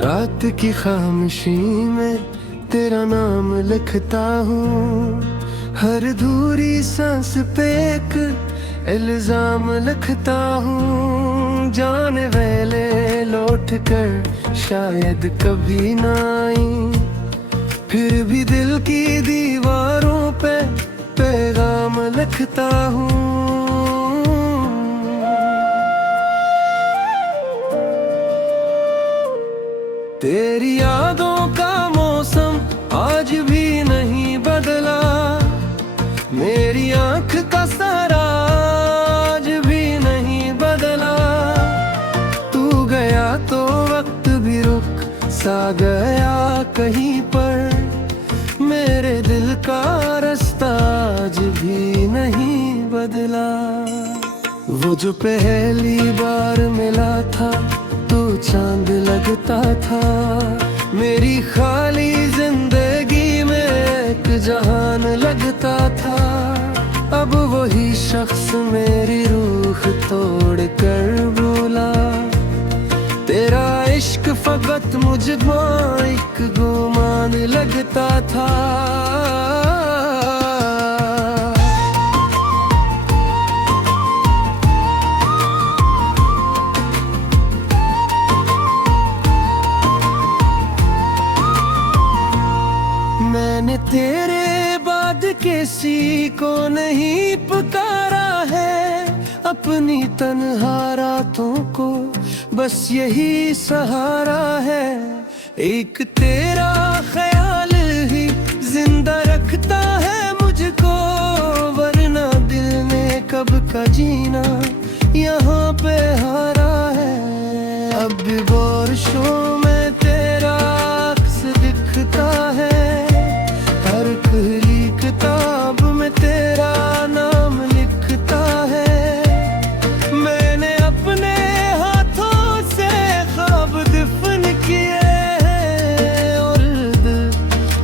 रात की खामोशी में तेरा नाम लिखता हूँ, हर दूरी सांस पे एक इल्जाम लिखता हूँ। जाने वाले लौट कर शायद कभी ना आई, फिर भी दिल की दीवारों पे पैगाम लिखता हूँ। तेरी यादों का मौसम आज भी नहीं बदला, मेरी आंख का सारा आज भी नहीं बदला। तू गया तो वक्त भी रुक सा गया कहीं पर, मेरे दिल का रास्ता आज भी नहीं बदला। वो जो पहली बार मिला था तू चांद लगता था, मेरी खाली जिंदगी में एक जहान लगता था। अब वही शख्स मेरी रूह तोड़ कर बोला, तेरा इश्क फकत मुझको एक गुमान लगता था। मैंने तेरे बाद किसी को नहीं पुकारा है, अपनी तन्हा रातों को बस यही सहारा है। एक तेरा ख्याल ही जिंदा रखता है मुझको, वरना दिल ने कब का जीना यहाँ पे हारा है। अब भी बारिशों में तेरा अक्स दिखता है, हर पहली किताब में तेरा नाम लिखता है। मैंने अपने हाथों से ख्वाब दफन किए हैं, और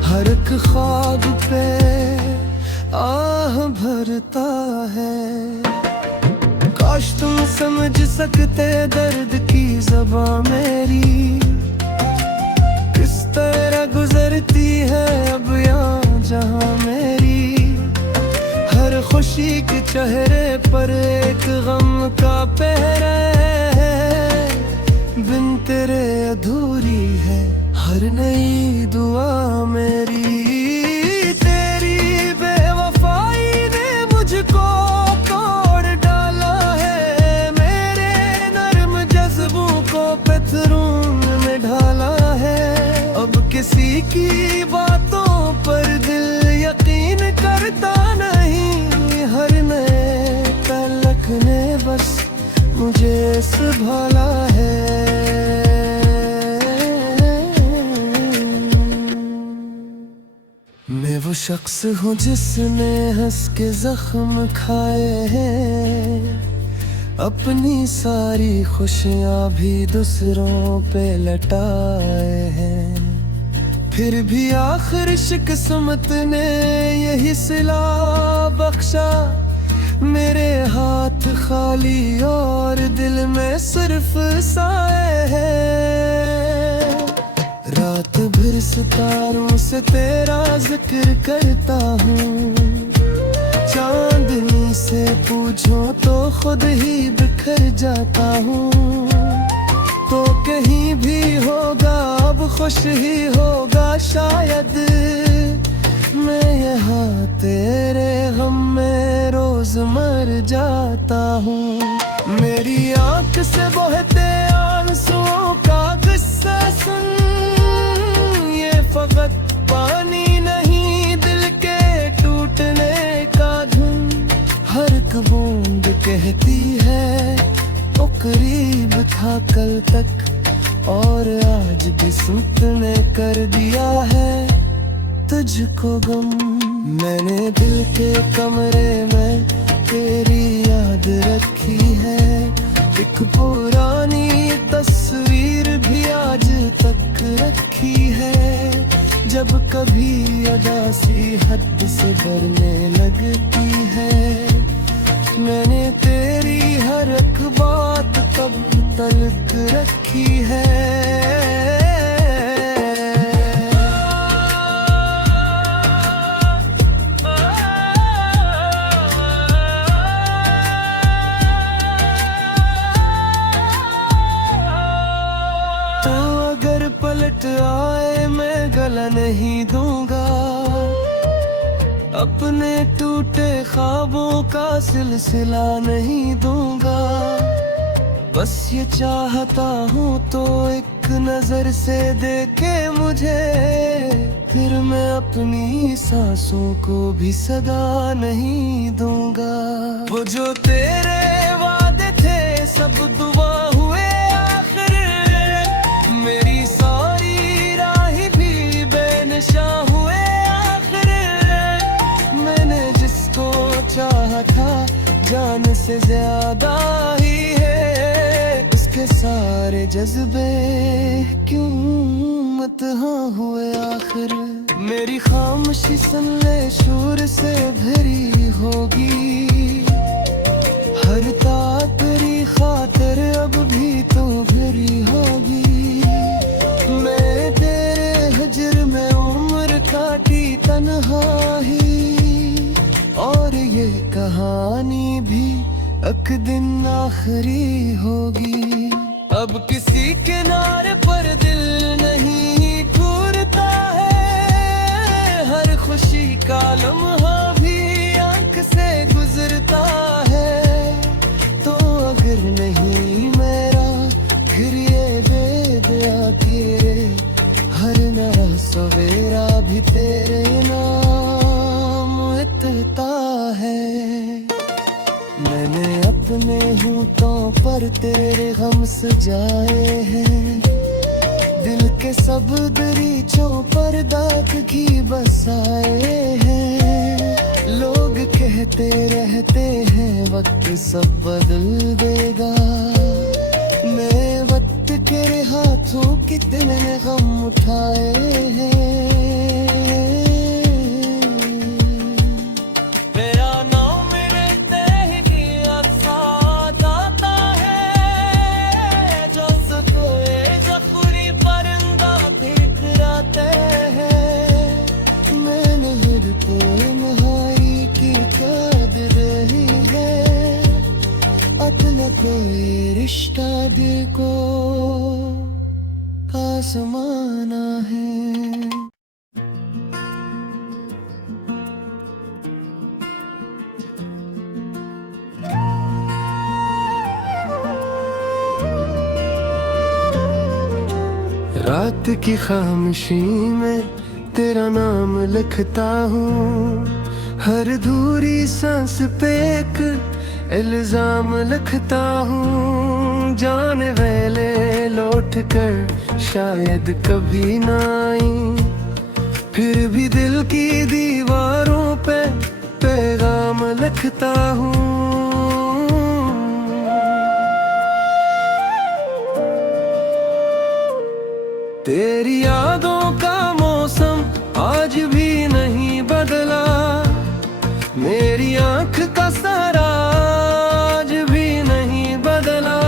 हर एक ख्वाब पे आह भरता है। काश तुम समझ सकते दर्द की ज़बां मेरी, किस तरह गुजरती है अब यहाँ जहाँ मेरी। हर खुशी के चेहरे पर एक गम का पहरा है, बिन तेरे अधूरी है हर नई दुआ मेरी। तेरी बेवफाई ने मुझको तोड़ डाला है, मेरे नर्म जज्बों को पत्थरों में ढाला है। अब किसी की बातों पर दिल यकीन करता नहीं, हर नए तलक ने बस मुझे संभाला है। मैं वो शख्स हूँ जिसने हंस के जख्म खाए हैं, अपनी सारी खुशियाँ भी दूसरों पे लटाए हैं। फिर भी आखिर किस्मत ने यही सिला बख्शा, मेरे हाथ खाली और दिल में सिर्फ साए हैं। रात भर सितारों से तेरा जिक्र करता हूँ, चांदनी से पूछो तो खुद ही बिखर जाता हूँ। तो कहीं भी होगा अब खुश ही होगा शायद, मैं यहाँ तेरे गम में रोज मर जाता हूँ। मेरी आंख से बहते आंसुओं का किस्सा सुन, ये फकत पानी नहीं दिल के टूटने का धुन। हर एक बूंद कहती है ओ करीब था कल तक, और आज भी सुतने कर दिया है तुझको गम। मैंने दिल के कमरे में तेरी याद रखी है, एक पुरानी तस्वीर भी आज तक रखी है। जब कभी अदासी हद से डरने लगती है, मैंने तेरी हर एक बात तब तलक रखी है। बदला नहीं दूंगा, अपने टूटे ख्वाबों का सिलसिला नहीं दूंगा। बस ये चाहता हूँ तो एक नजर से देखे मुझे, फिर मैं अपनी सांसों को भी सदा नहीं दूंगा। वो जो तेरे वादे थे सब दुआ हुए आखिर, मेरी सारी राह भी बेनशा हुए आखिर। मैंने जिसको चाहा था जान से ज्यादा ही है, उसके सारे जज्बे क्यों मत हाँ हुए आखिर। मेरी खामोशी सुन ले शोर से भरी होगी, हर तेरी खातिर अब भी तो भरी होगी। मैं तेरे हजर में उम्र काटी तन्हाई, और ये कहानी भी एक दिन आखिरी होगी। अब किसी किनारे पर दिल नहीं घूरता है, हर खुशी का लम्हा भी आंख से गुजरता है। तो अगर नहीं मेरा फिर ये बेदया तेरे, हर नया सवेरा भी तेरे नाम इतता है। मैंने अपने होंठों पर तेरे गम सजाए हैं, दिल के सब दरीचों पर दाग भी बसाए हैं। लोग कहते रहते हैं वक्त सब बदल देगा, मैं वक्त के हाथों कितने गम उठाए हैं। कोई रिश्ता दिल को आसमाना है। रात की खामोशी में तेरा नाम लिखता हूँ, हर धूरी सांस पे एक इल्जाम लिखता हूँ। जाने वाले लौट कर शायद कभी ना आई, फिर भी दिल की दीवारों पे पैगाम लिखता हूँ। तेरी यादों का मौसम आज भी नहीं बदला, मेरी आंख का सारा आज भी नहीं बदला।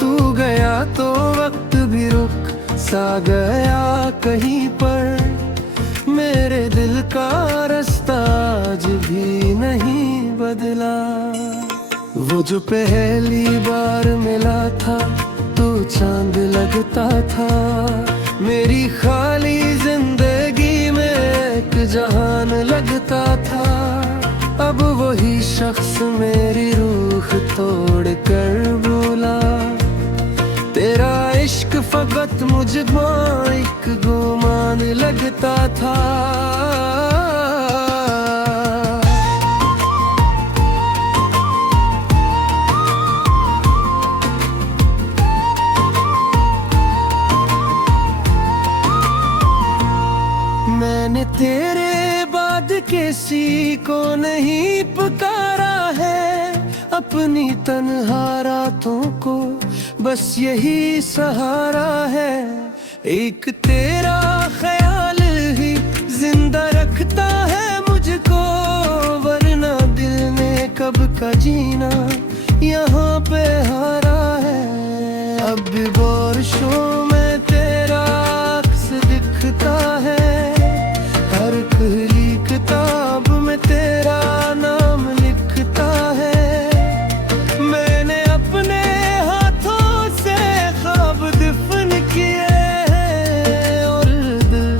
तू गया तो वक्त भी रुक सा गया कहीं पर, मेरे दिल का रास्ता आज भी नहीं बदला। वो जो पहली बार मिला था तो चांद लगता था, मेरी खाली जिंदगी में एक जहान लगता था। अब वही शख्स मेरी रूह तोड़ कर बोला, तेरा इश्क फकत मुझको एक गुमान लगता था। मैंने तेरे बाद किसी को नहीं पुकारा है, अपनी तन्हा रातों को बस यही सहारा है। एक तेरा ख्याल ही जिंदा रखता है मुझको, वरना दिल ने कब का जीना यहाँ पे हारा है। अब भी बारिशों में तेरा अक्स दिखता है, हर खुली किताब में तेरा नाम लिखता है। मैंने अपने हाथों से ख्वाब दफन किए हैं, और दिल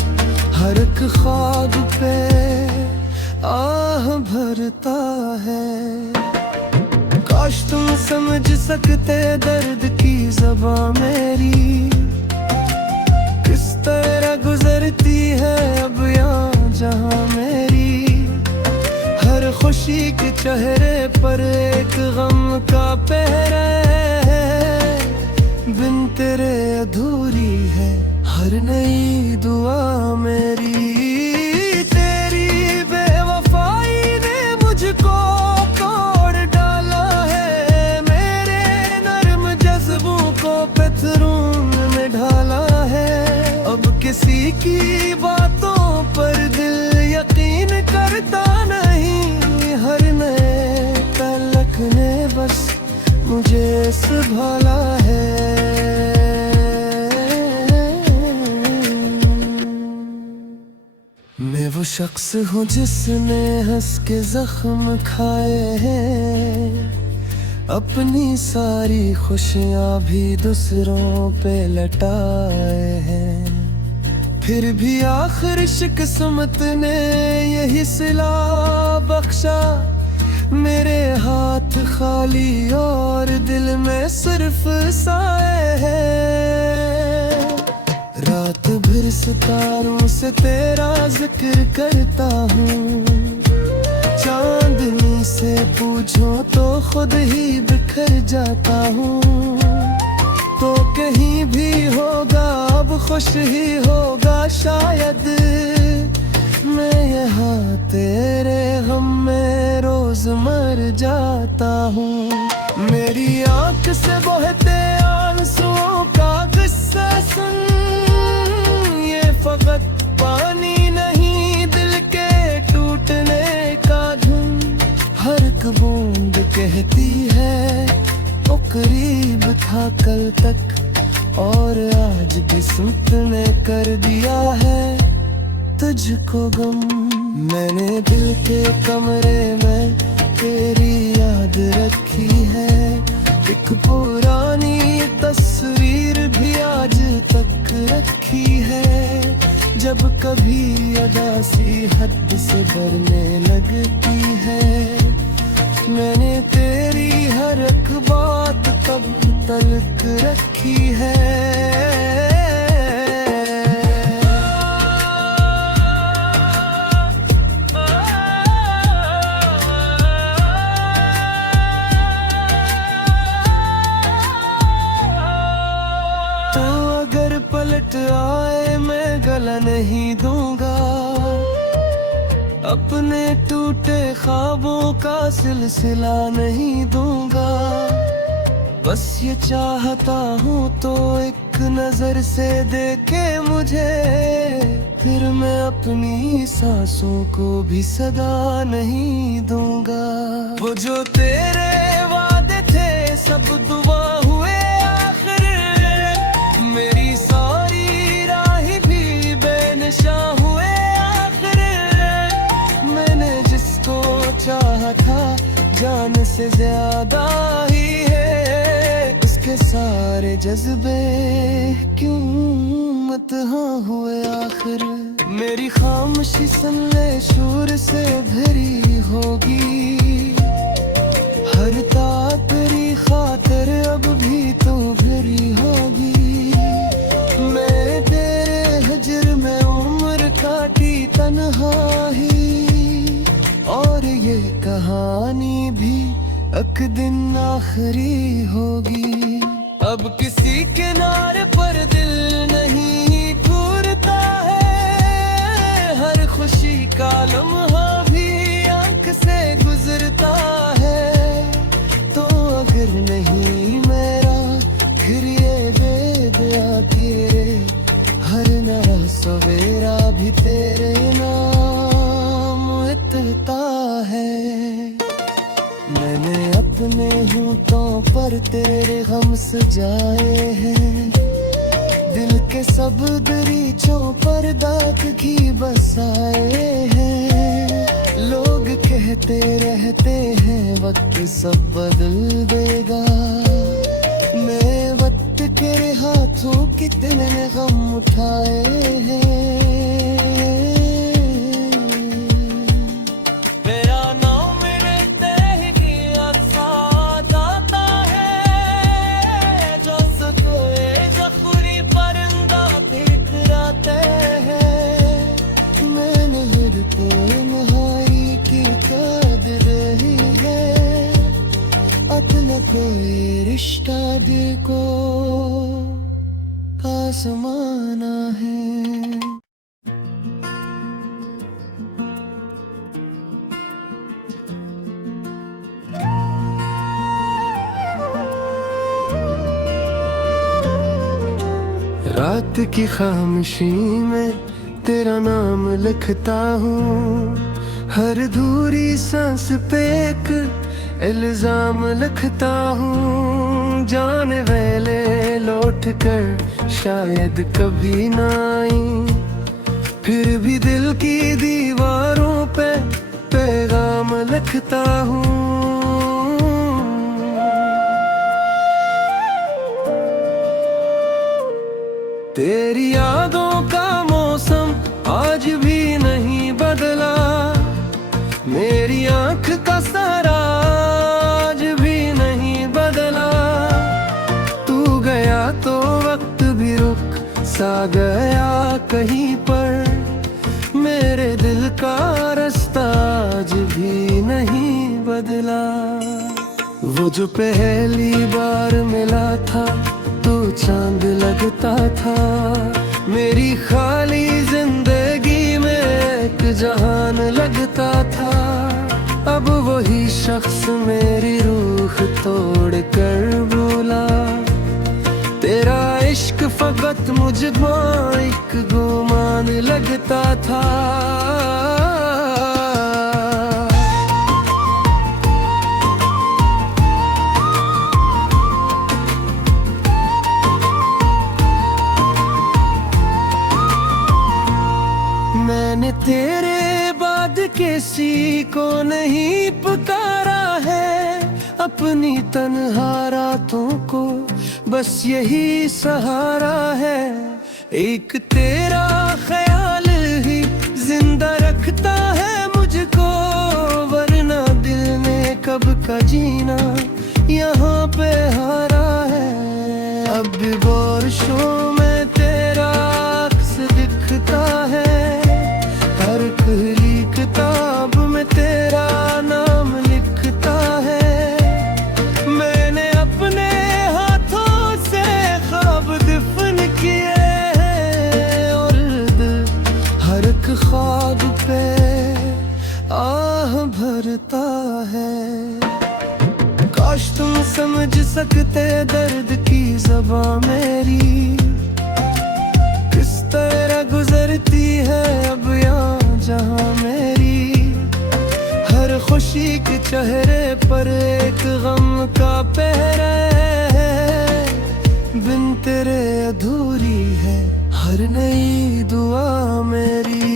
समझ सकते दर्द की ज़बां मेरी, किस तरह गुजरती है अब यहाँ जहाँ मेरी। हर खुशी के चेहरे पर एक गम का पहरा है, बिन तेरे अधूरी है हर नई दुआ मेरी। तेरी बेवफाई ने मुझको तोड़ डाला है, मेरे नर्म जज्बों को पत्थरों में ढाला है। अब किसी की बातों पर दिल यकीन करता नहीं, हर नए तलक ने बस मुझे संभाला है। मैं वो शख्स हूँ जिसने हंस के जख्म खाए हैं, अपनी सारी खुशियाँ भी दूसरों पे लटाए हैं। फिर भी आखिर किस्मत ने यही सिला बख्शा, मेरे हाथ खाली और दिल में सिर्फ साए हैं। रात भर सितारों से तेरा जिक्र करता हूँ, चांदनी से पूछो तो खुद ही बिखर जाता हूँ। तो कहीं भी होगा अब खुश ही होगा शायद, मैं यहाँ तेरे गम में रोज मर जाता हूँ। मेरी आंख से बहते आंसुओं का किस्सा सुन, ये फकत पानी नहीं दिल के टूटने का धुन। हर एक बूंद कहती है ओ करीब था कल तक, और आज किस्मत ने कर दिया है तुझको गम। मैंने दिल के कमरे में तेरी याद रखी है, एक पुरानी तस्वीर भी आज तक रखी है। जब कभी अदासी हद से भरने लगती है, मैंने तेरी हर एक बात तब तलक रखी है। तो अगर पलट आए मैं गला नहीं दूंगा, अपने टूटे ख्वाबों का सिलसिला नहीं दूंगा। बस ये चाहता हूँ तो एक नजर से देखे मुझे, फिर मैं अपनी सांसों को भी सदा नहीं दूंगा। वो जो तेरे वादे थे सब दुआ हुए आखिर, मेरी सारी राह भी बेनिशा हुए आखिर। मैंने जिसको चाहा था जान से ज्यादा ही है, उसके सारे जज्बे क्यों मत हाँ हुए आखिर। मेरी खामोशी सन्ने शूर से भरी होगी, हर तेरी खातिर अब भी तो भरी होगी। मैं तेरे हजर में उम्र काटी तन्हाई, और ये कहानी भी एक दिन आखिरी होगी। अब किसी किनारे पर दिल नहीं घूरता है, हर खुशी का लम्हा भी आंख से गुजरता है। तो अगर नहीं मेरा फिर ये बेदया तेरे, हर नया सवेरा भी तेरे नाम इतता है। मैंने अपने होंठों पर तेरे गम सजाए हैं, दिल के सब दरीचों पर दाग भी बसाए हैं। लोग कहते रहते हैं वक्त सब बदल देगा, मैं वक्त के हाथों कितने गम उठाए हैं। मेरा नाम लेते ही साथ आता है, समाना है। रात की खामोशी में तेरा नाम लिखता हूँ, हर अधूरी सांस पे एक इल्जाम लिखता हूँ। जाने वाले लौट कर शायद कभी ना आई, फिर भी दिल की दीवारों पे पैगाम लिखता हूँ। तेरी यादों का मौसम आज भी नहीं बदला, मेरी आंख का सारा आज भी नहीं बदला। तू गया तो वक्त भी रुक सा गया कहीं पर, मेरे दिल का रास्ता आज भी नहीं बदला। वो जो पहली बार मिला था तो चांद लगता था, मेरी खाली जिंदगी में एक जहान लगता था। अब वही शख्स मेरी रूह तोड़ कर बोला, तेरा इश्क फकत मुझको एक गुमान लगता था। मैंने तेरे बाद किसी को नहीं पुकारा है, अपनी तन्हा रातों को बस यही सहारा है। एक तेरा ख्याल ही जिंदा रखता है मुझको, वरना दिल ने कब का जीना यहाँ पे हारा है। अब भी बारिशों में तेरा अक्स दिखता है, हर पहली किताब में तेरा नाम लिखता है। मैंने अपने हाथों से ख्वाब दफन किए हैं, और दिल हर एक ख्वाब पे आह भरता है। काश तुम समझ सकते दर्द की ज़बां मेरी, किस तरह गुजरती है अब यहाँ जहाँ मेरी। हर खुशी के चेहरे पर एक गम का पहरा है, बिन तेरे अधूरी है हर नई दुआ मेरी।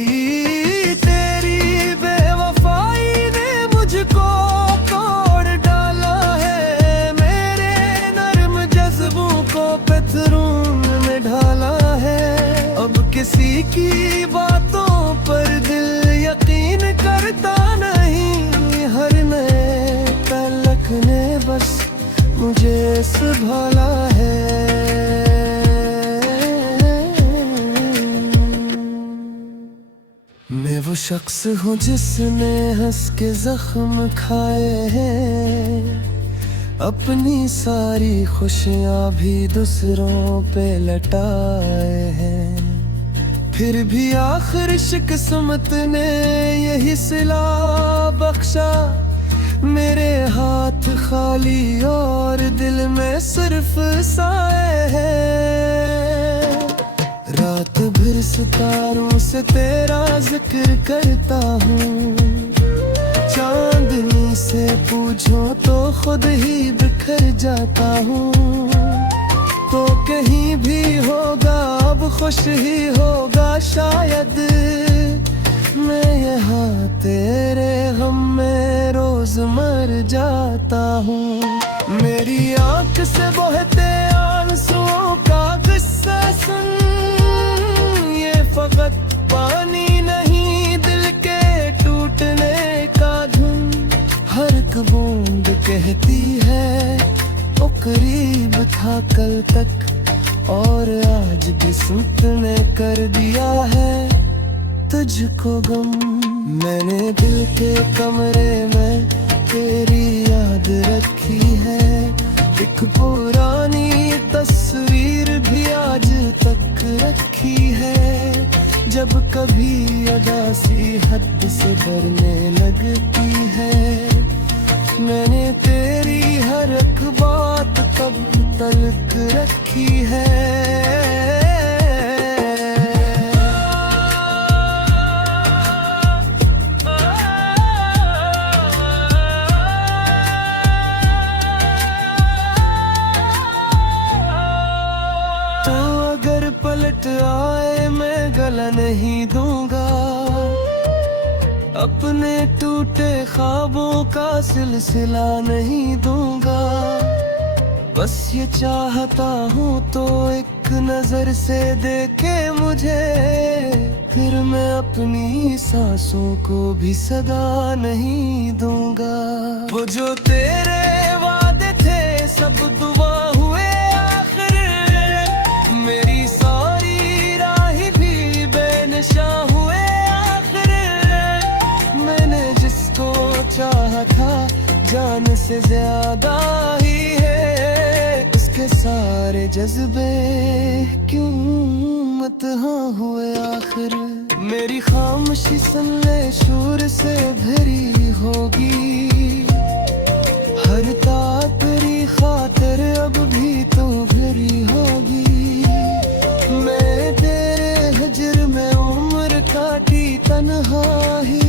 तेरी बेवफाई ने मुझको तोड़ डाला है, मेरे नर्म जज्बों को पत्थरों में ढाला है। अब किसी की बातों पर दिल यकीन करता नहीं, हर नए पलक ने बस मुझे संभाला है। मैं वो शख्स हूँ जिसने हंस के जख्म खाए हैं, अपनी सारी खुशियाँ भी दूसरों पे लटाए हैं। फिर भी आखिर किस्मत ने यही सिला बख्शा, मेरे हाथ खाली और दिल में सिर्फ साए हैं। रात भर सितारों से तेरा जिक्र करता हूँ, चांदनी से पूछो तो खुद ही बिखर जाता हूँ। तो कहीं भी होगा अब खुश ही होगा शायद, मैं यहाँ तेरे गम में रोज मर जाता हूँ। मेरी आंख से बहते आंसुओं का गुस्सा सुन, ये फकत पानी नहीं दिल के टूटने का धुन। हर एक बूंद कहती है ओ करीब था कल तक, और आज किस्मत ने कर दिया है तुझको गम। मैंने दिल के कमरे में तेरी याद रखी है, एक पुरानी तस्वीर भी आज तक रखी है। जब कभी अदासी हद से बढ़ने लगती है, मैंने तेरी हर एक बात तब तलक रखी है। तो अगर पलट आए मैं गला नहीं दूंगा, अपने टूटे ख्वाबों का सिलसिला नहीं दूंगा। बस ये चाहता हूँ तो एक नजर से देखे मुझे, फिर मैं अपनी सांसों को भी सदा नहीं दूंगा। वो जो तेरे वादे थे सब दुआ हुए आखिर, मेरी सारी राह भी बेनशा हुए आखिर। मैंने जिसको चाहा था जान से ज्यादा ही है, उसके सारे जज्बे क्यों मत हाँ हुए आखिर। मेरी खामोशी सल्ले शूर से भरी होगी, हर तेरी खातिर अब भी तो भरी होगी। मैं तेरे हजर में उम्र काटी तन्हाई,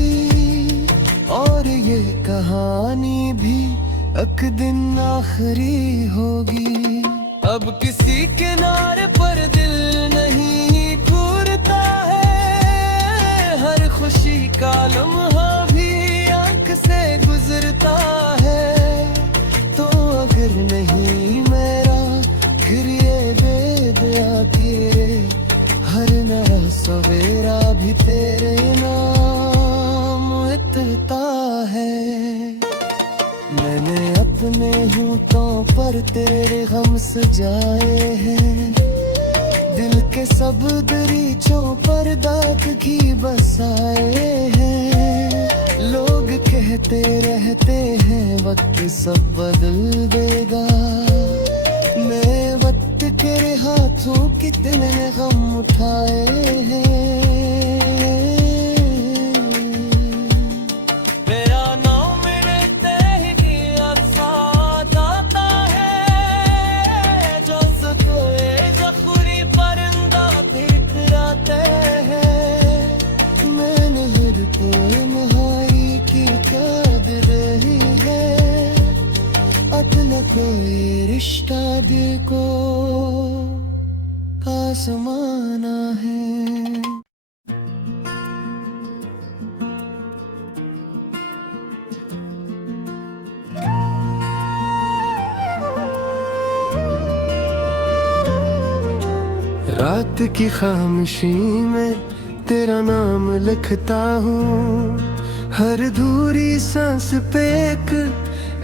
और ये कहानी भी एक दिन आखिरी होगी। अब किसी किनारे पर दिल नहीं टूटता है, हर खुशी का लम्हा भी आंख से गुजरता है। तो अगर नहीं मेरा फिर ये बेदया तेरे, हर नया सवेरा भी तेरे नाम इतता है। मैंने अपने होंठों पर तेरे गम सजाए हैं, दिल के सब दरीचों पर दाग घी बसाए हैं। लोग कहते रहते हैं वक्त सब बदल देगा, मैं वक्त के हाथों कितने गम उठाए हैं। कोई रिश्ता दिल को आसमाना है। रात की खामोशी में तेरा नाम लिखता हूँ, हर अधूरी सांस पे एक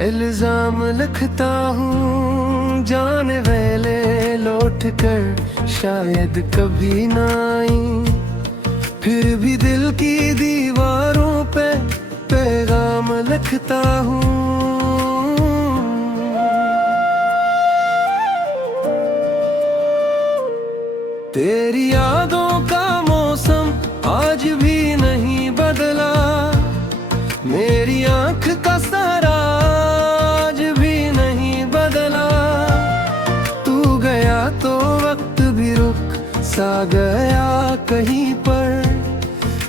इल्जाम लिखता हूँ। जाने वाले लौट कर शायद कभी ना आई, फिर भी दिल की दीवारों पे पैगाम लिखता हूँ। तेरी यादों का मौसम आज भी नहीं बदला, मेरी आंख का सारा आज भी नहीं बदला। तू गया तो वक्त भी रुक सा गया कहीं पर,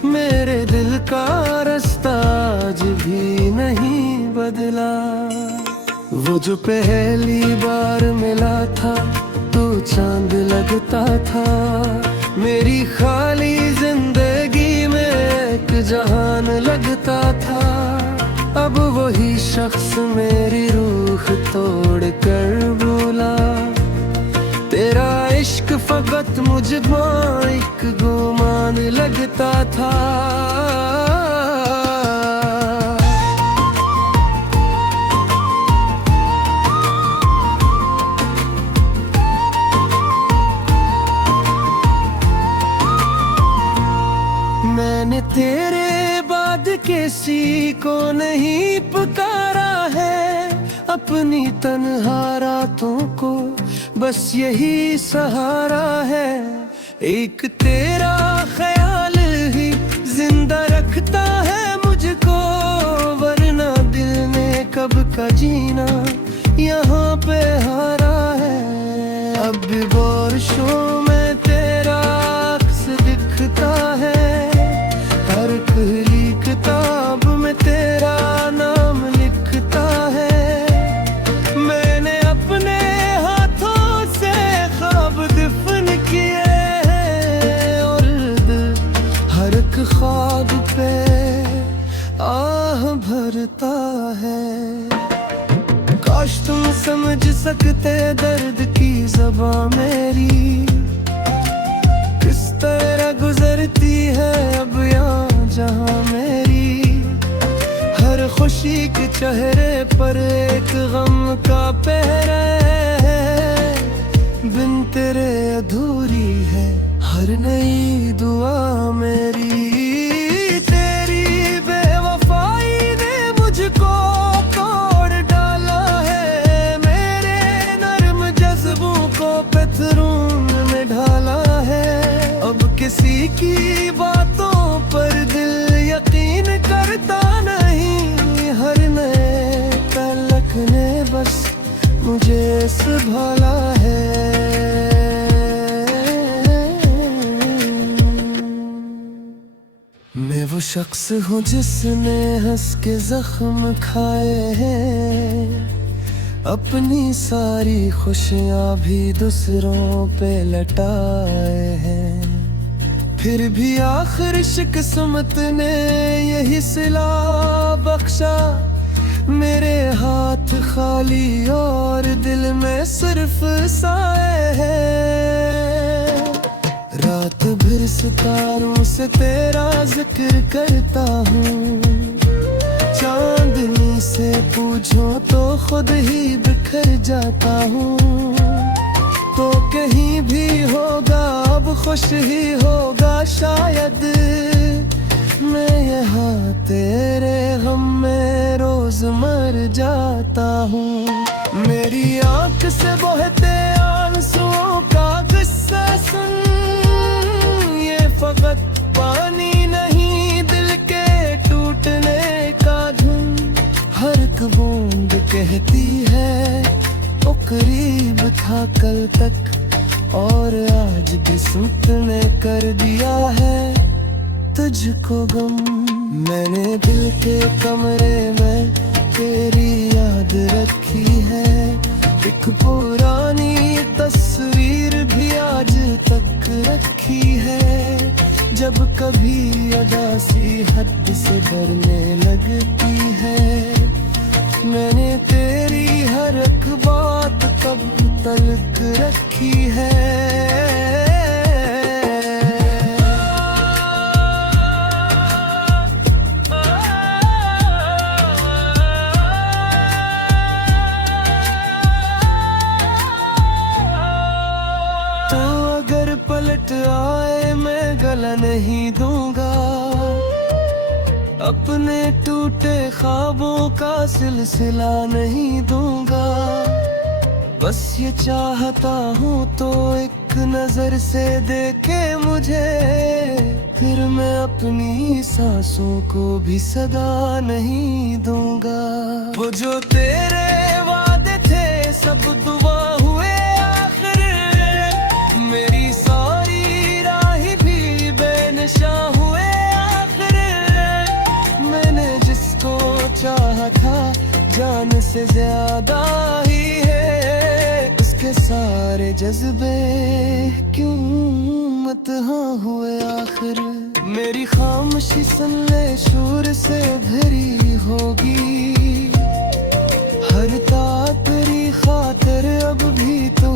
मेरे दिल का रास्ता आज भी नहीं बदला। वो जो पहली बार मिला था तो चांद लगता था, मेरी खाली जिंदगी में एक जहान लगता था। अब वही शख्स मेरी रूह तोड़ कर बोला, तेरा इश्क फकत मुझको एक गुमान लगता था। मैंने तेरे बाद किसी को नहीं पुकारा है, अपनी तन्हा रातों को बस यही सहारा है। एक तेरा ख्याल ही जिंदा रखता है मुझको, वरना दिल ने कब का जीना यहाँ पे हारा है। अब भी बारिशों में तेरा अक्स दिखता है, हर पहली किताब में तेरा नाम लिखता है। मैंने अपने हाथों से ख्वाब दफन किए हैं, और दिल हर एक ख्वाब पे आह भरता है। काश तुम समझ सकते दर्द की ज़बां मेरी, किस तरह गुजरती है अब यहाँ जहाँ मेरी। हर खुशी के चेहरे पर एक गम का पहरा है, बिन तेरे अधूरी है हर नई दुआ मेरी। तेरी बेवफाई ने मुझको तोड़ डाला है, मेरे नर्म जज्बों को पत्थरों में ढाला है। अब किसी की बातों पर दिल यकीन करता नहीं, हर नए तलक ने बस मुझे संभाला है। मैं वो शख्स हूँ जिसने हंस के जख्म खाए हैं, अपनी सारी खुशियाँ भी दूसरों पे लटाए हैं। फिर भी आखिर किस्मत ने यही सिला बख्शा, मेरे हाथ खाली और दिल में सिर्फ साए हैं। रात भर सितारों से तेरा जिक्र करता हूँ, चांदनी से पूछो तो खुद ही बिखर जाता हूँ। तो कहीं भी होगा अब खुश ही होगा शायद, मैं यहाँ तेरे गम में रोज मर जाता हूँ। मेरी आंख से बहते आंसुओं का गुस्सा सुन, ये फकत पानी नहीं दिल के टूटने का धुन। हर एक बूंद कहती है ओ करीब था कल तक, और आज भी सुतने कर दिया है तुझको गम। मैंने दिल के कमरे में तेरी याद रखी है, एक पुरानी तस्वीर भी आज तक रखी है। जब कभी अदासी हद से डरने लगती है, मैंने तेरी हर एक बात तब तलक रखी है। तो अगर पलट आए मैं गला नहीं दूंगा, अपने टूटे ख्वाबों का सिलसिला नहीं दूंगा। बस ये चाहता हूँ तो एक नजर से देखे मुझे, फिर मैं अपनी सांसों को भी सदा नहीं दूंगा। वो जो तेरे वादे थे सब दुआ हुए आखिर, मेरी सारी राह भी बेनशा हुए आखिर। मैंने जिसको चाहा था जान से ज्यादा ही है, उसके सारे जज्बे क्यों मत हाँ हुए आखिर। मेरी खामोशी सुन ले शोर से भरी होगी, हर तेरी खातिर अब भी तो